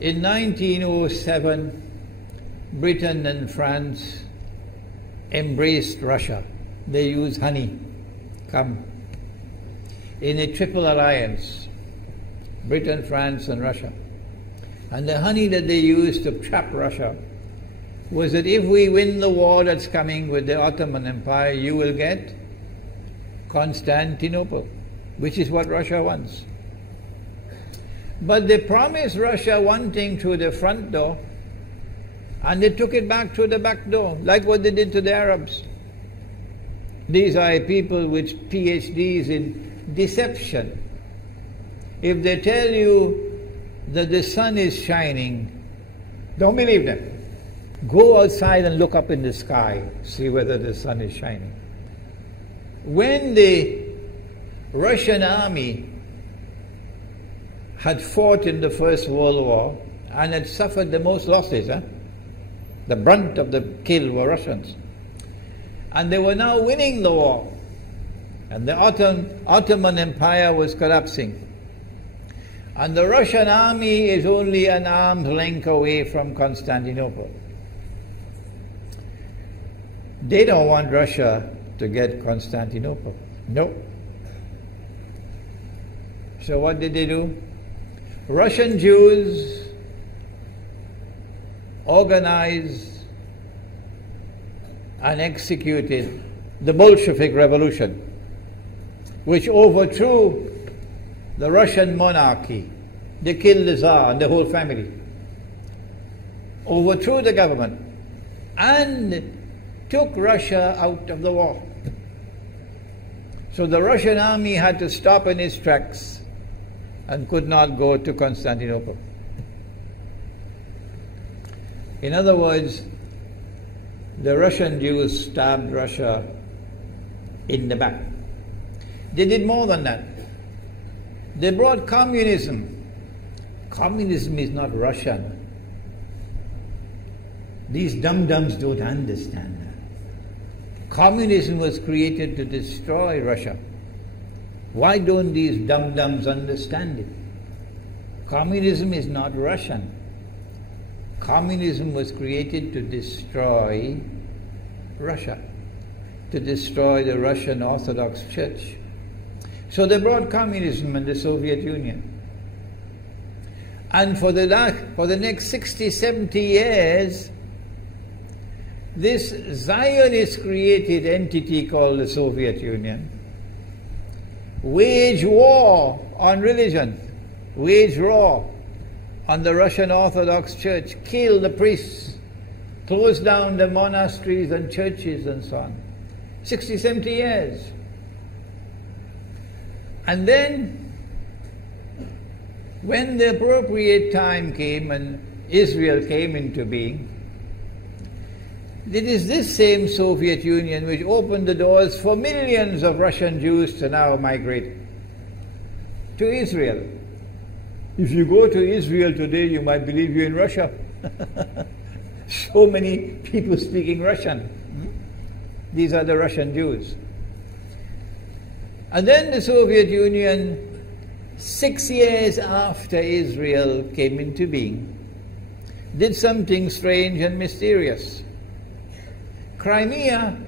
In 1907, Britain and France embraced Russia. They used honey, in a triple alliance, Britain, France and Russia. And the honey that they used to trap Russia was that if we win the war that's coming with the Ottoman Empire, you will get Constantinople, which is what Russia wants. But they promised Russia one thing through the front door, and they took it back through the back door, like what they did to the Arabs. These are people with PhDs in deception. If they tell you that the sun is shining, don't believe them. Go outside and look up in the sky, see whether the sun is shining. When the Russian army had fought in the First World War and had suffered the most losses, the brunt of the kill were Russians. And they were now winning the war. And the Ottoman Empire was collapsing. And the Russian army is only an arm's length away from Constantinople. They don't want Russia to get Constantinople. No. So what did they do? Russian Jews organized and executed the Bolshevik Revolution, which overthrew the Russian monarchy. They killed the Tsar and the whole family, overthrew the government, and took Russia out of the war. So the Russian army had to stop in its tracks and could not go to Constantinople. In other words, the Russian Jews stabbed Russia in the back. They did more than that. They brought communism. Communism is not Russian. These dum-dums don't understand that. Communism was created to destroy Russia. Why don't these dum-dums understand it? Communism is not Russian. Communism was created to destroy Russia, to destroy the Russian Orthodox Church. So they brought communism in the Soviet Union. And for the next 60, 70 years, this Zionist-created entity called the Soviet Union waged war on religion, waged war on the Russian Orthodox Church, killed the priests, closed down the monasteries and churches and so on. 60, 70 years. And then, when the appropriate time came and Israel came into being, it is this same Soviet Union which opened the doors for millions of Russian Jews to now migrate to Israel. If you go to Israel today, you might believe you're in Russia. So many people speaking Russian. These are the Russian Jews. And then the Soviet Union, 6 years after Israel came into being, did something strange and mysterious. Crimea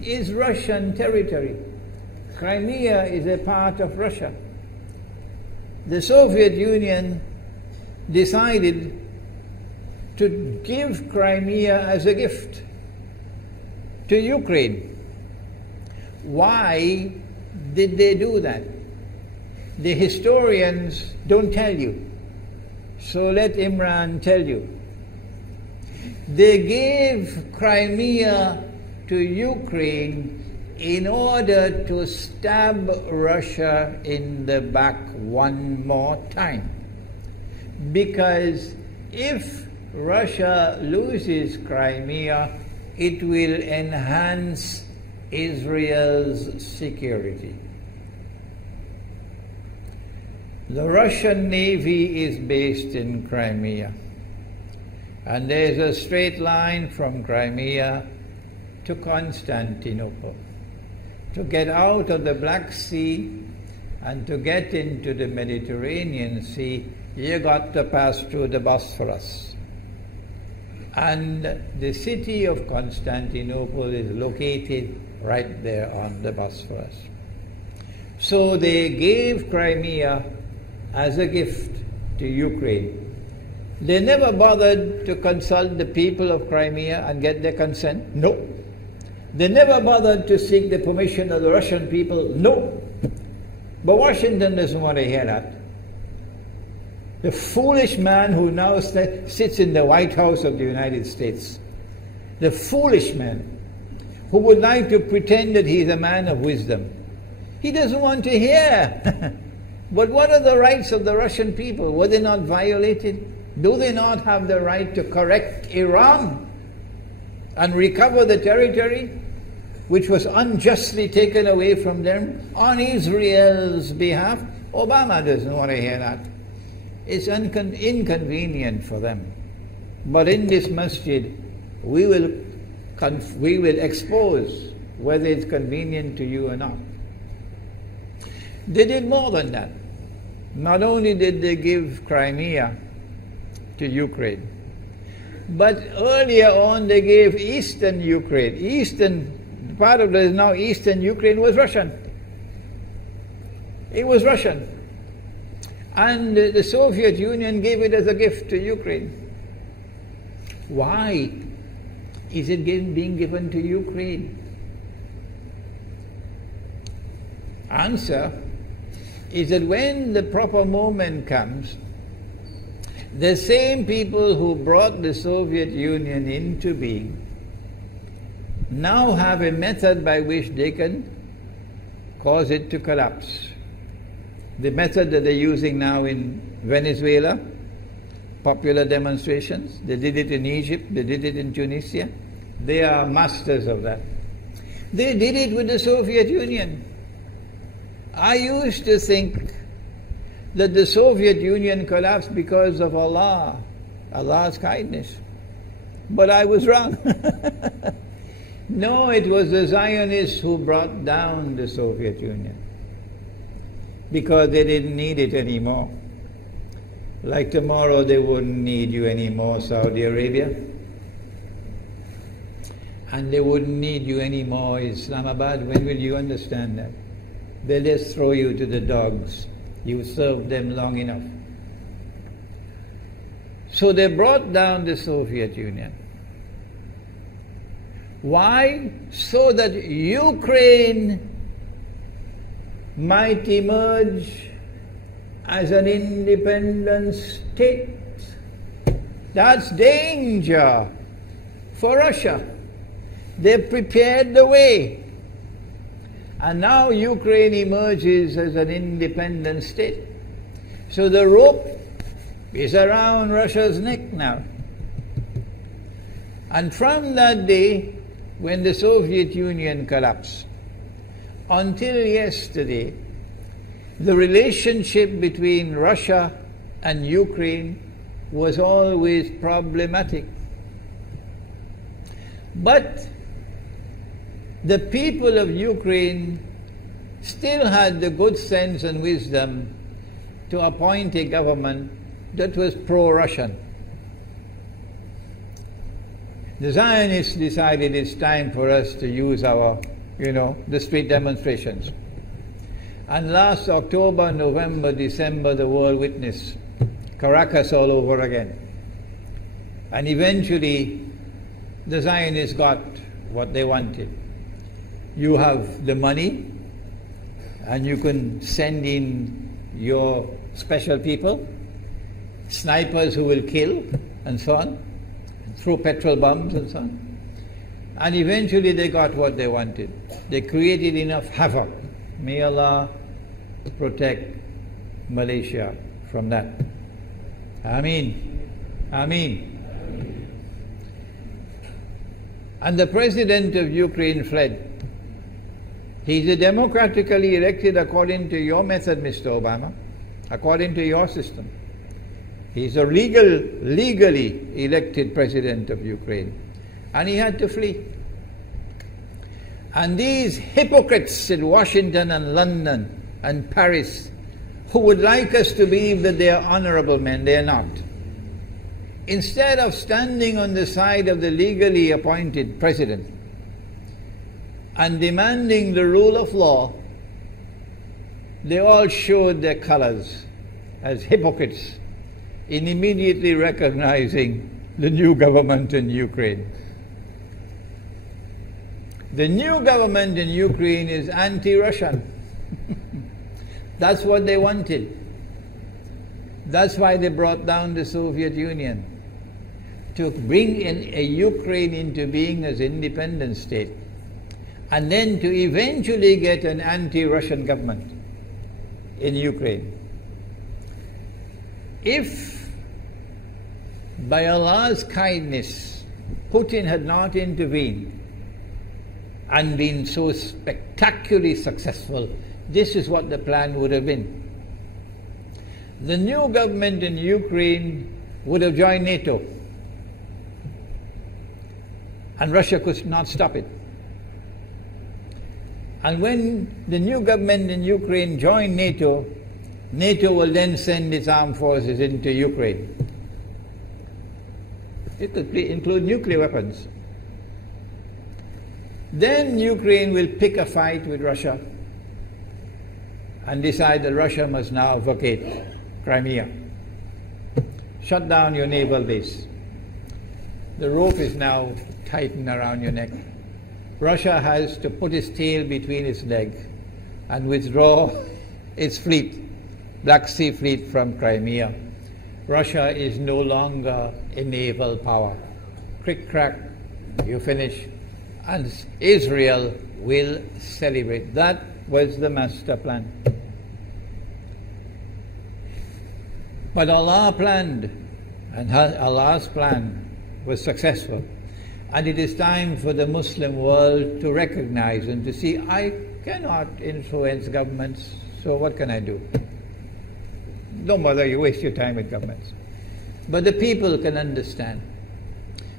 is Russian territory. Crimea is a part of Russia. The Soviet Union decided to give Crimea as a gift to Ukraine. Why did they do that? The historians don't tell you. So let Imran tell you. They gave Crimea to Ukraine in order to stab Russia in the back one more time. Because if Russia loses Crimea, it will enhance Israel's security. The Russian Navy is based in Crimea, and there's a straight line from Crimea to Constantinople. To get out of the Black Sea and to get into the Mediterranean Sea, you got to pass through the Bosphorus. And the city of Constantinople is located right there on the Bosphorus. So they gave Crimea as a gift to Ukraine. They never bothered to consult the people of Crimea and get their consent. No. They never bothered to seek the permission of the Russian people. No. But Washington doesn't want to hear that. The foolish man who now sits in the White House of the United States, the foolish man who would like to pretend that he's a man of wisdom, he doesn't want to hear. But what are the rights of the Russian people? Were they not violated? Do they not have the right to correct Iran and recover the territory which was unjustly taken away from them on Israel's behalf? Obama doesn't want to hear that. It's inconvenient for them. But in this masjid, we will expose whether it's convenient to you or not. They did more than that. Not only did they give Crimea to Ukraine, but earlier on they gave eastern Ukraine. Eastern, part of it is now eastern Ukraine was Russian. It was Russian. And the Soviet Union gave it as a gift to Ukraine. Why is it being given to Ukraine? Answer is that when the proper moment comes, the same people who brought the Soviet Union into being now have a method by which they can cause it to collapse. The method that they're using now in Venezuela, popular demonstrations, they did it in Egypt, they did it in Tunisia. They are masters of that. They did it with the Soviet Union. I used to think that the Soviet Union collapsed because of Allah's kindness. But I was wrong. No, it was the Zionists who brought down the Soviet Union because they didn't need it anymore. Like tomorrow they wouldn't need you anymore, Saudi Arabia. And they wouldn't need you anymore, Islamabad. When will you understand that? They'll just throw you to the dogs. You served them long enough. So they brought down the Soviet Union. Why? So that Ukraine might emerge as an independent state. That's danger for Russia. They prepared the way. And now Ukraine emerges as an independent state. So the rope is around Russia's neck now. And from that day, when the Soviet Union collapsed, until yesterday, the relationship between Russia and Ukraine was always problematic. But the people of Ukraine still had the good sense and wisdom to appoint a government that was pro-Russian. The Zionists decided it's time for us to use our, the street demonstrations. And last October, November, December, the world witnessed Caracas all over again. And eventually, the Zionists got what they wanted. You have the money, and you can send in your special people, snipers who will kill, and so on, throw petrol bombs and so on. And eventually they got what they wanted. They created enough havoc. May Allah protect Malaysia from that. Ameen. Ameen. And the president of Ukraine fled. He's a democratically elected according to your method, Mr. Obama, according to your system. He's a legally elected president of Ukraine. And he had to flee. And these hypocrites in Washington and London and Paris who would like us to believe that they are honorable men. They are not. Instead of standing on the side of the legally appointed president and demanding the rule of law, they all showed their colors as hypocrites in immediately recognizing the new government in Ukraine. The new government in Ukraine is anti-Russian. That's what they wanted. That's why they brought down the Soviet Union, to bring in a Ukraine into being as independent state, and then to eventually get an anti-Russian government in Ukraine. If by Allah's kindness Putin had not intervened and been so spectacularly successful, this is what the plan would have been. The new government in Ukraine would have joined NATO, and Russia could not stop it. And when the new government in Ukraine joined NATO, NATO will then send its armed forces into Ukraine. It could include nuclear weapons. Then Ukraine will pick a fight with Russia and decide that Russia must now vacate Crimea. Shut down your naval base. The rope is now tightened around your neck. Russia has to put its tail between its legs and withdraw its fleet, Black Sea Fleet, from Crimea. Russia is no longer a naval power. Crick crack, you finish. And Israel will celebrate. That was the master plan. But Allah planned, and Allah's plan was successful. And it is time for the Muslim world to recognize and to see, I cannot influence governments, so what can I do? Don't bother, you waste your time with governments. But the people can understand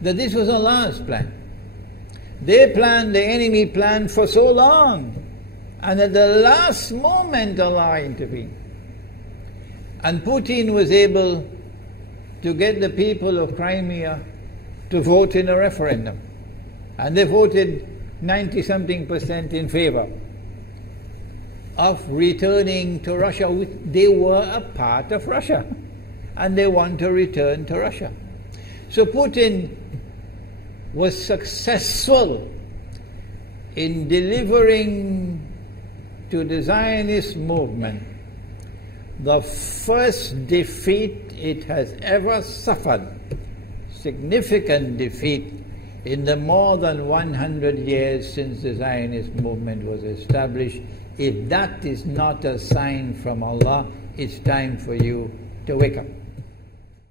that this was Allah's plan. They planned, the enemy planned for so long, and at the last moment Allah intervened. And Putin was able to get the people of Crimea to vote in a referendum. And they voted 90-something% in favor of returning to Russia. They were a part of Russia, and they want to return to Russia. So Putin was successful in delivering to the Zionist movement the first defeat it has ever suffered, significant defeat, in the more than 100 years since the Zionist movement was established. If that is not a sign from Allah, it's time for you to wake up.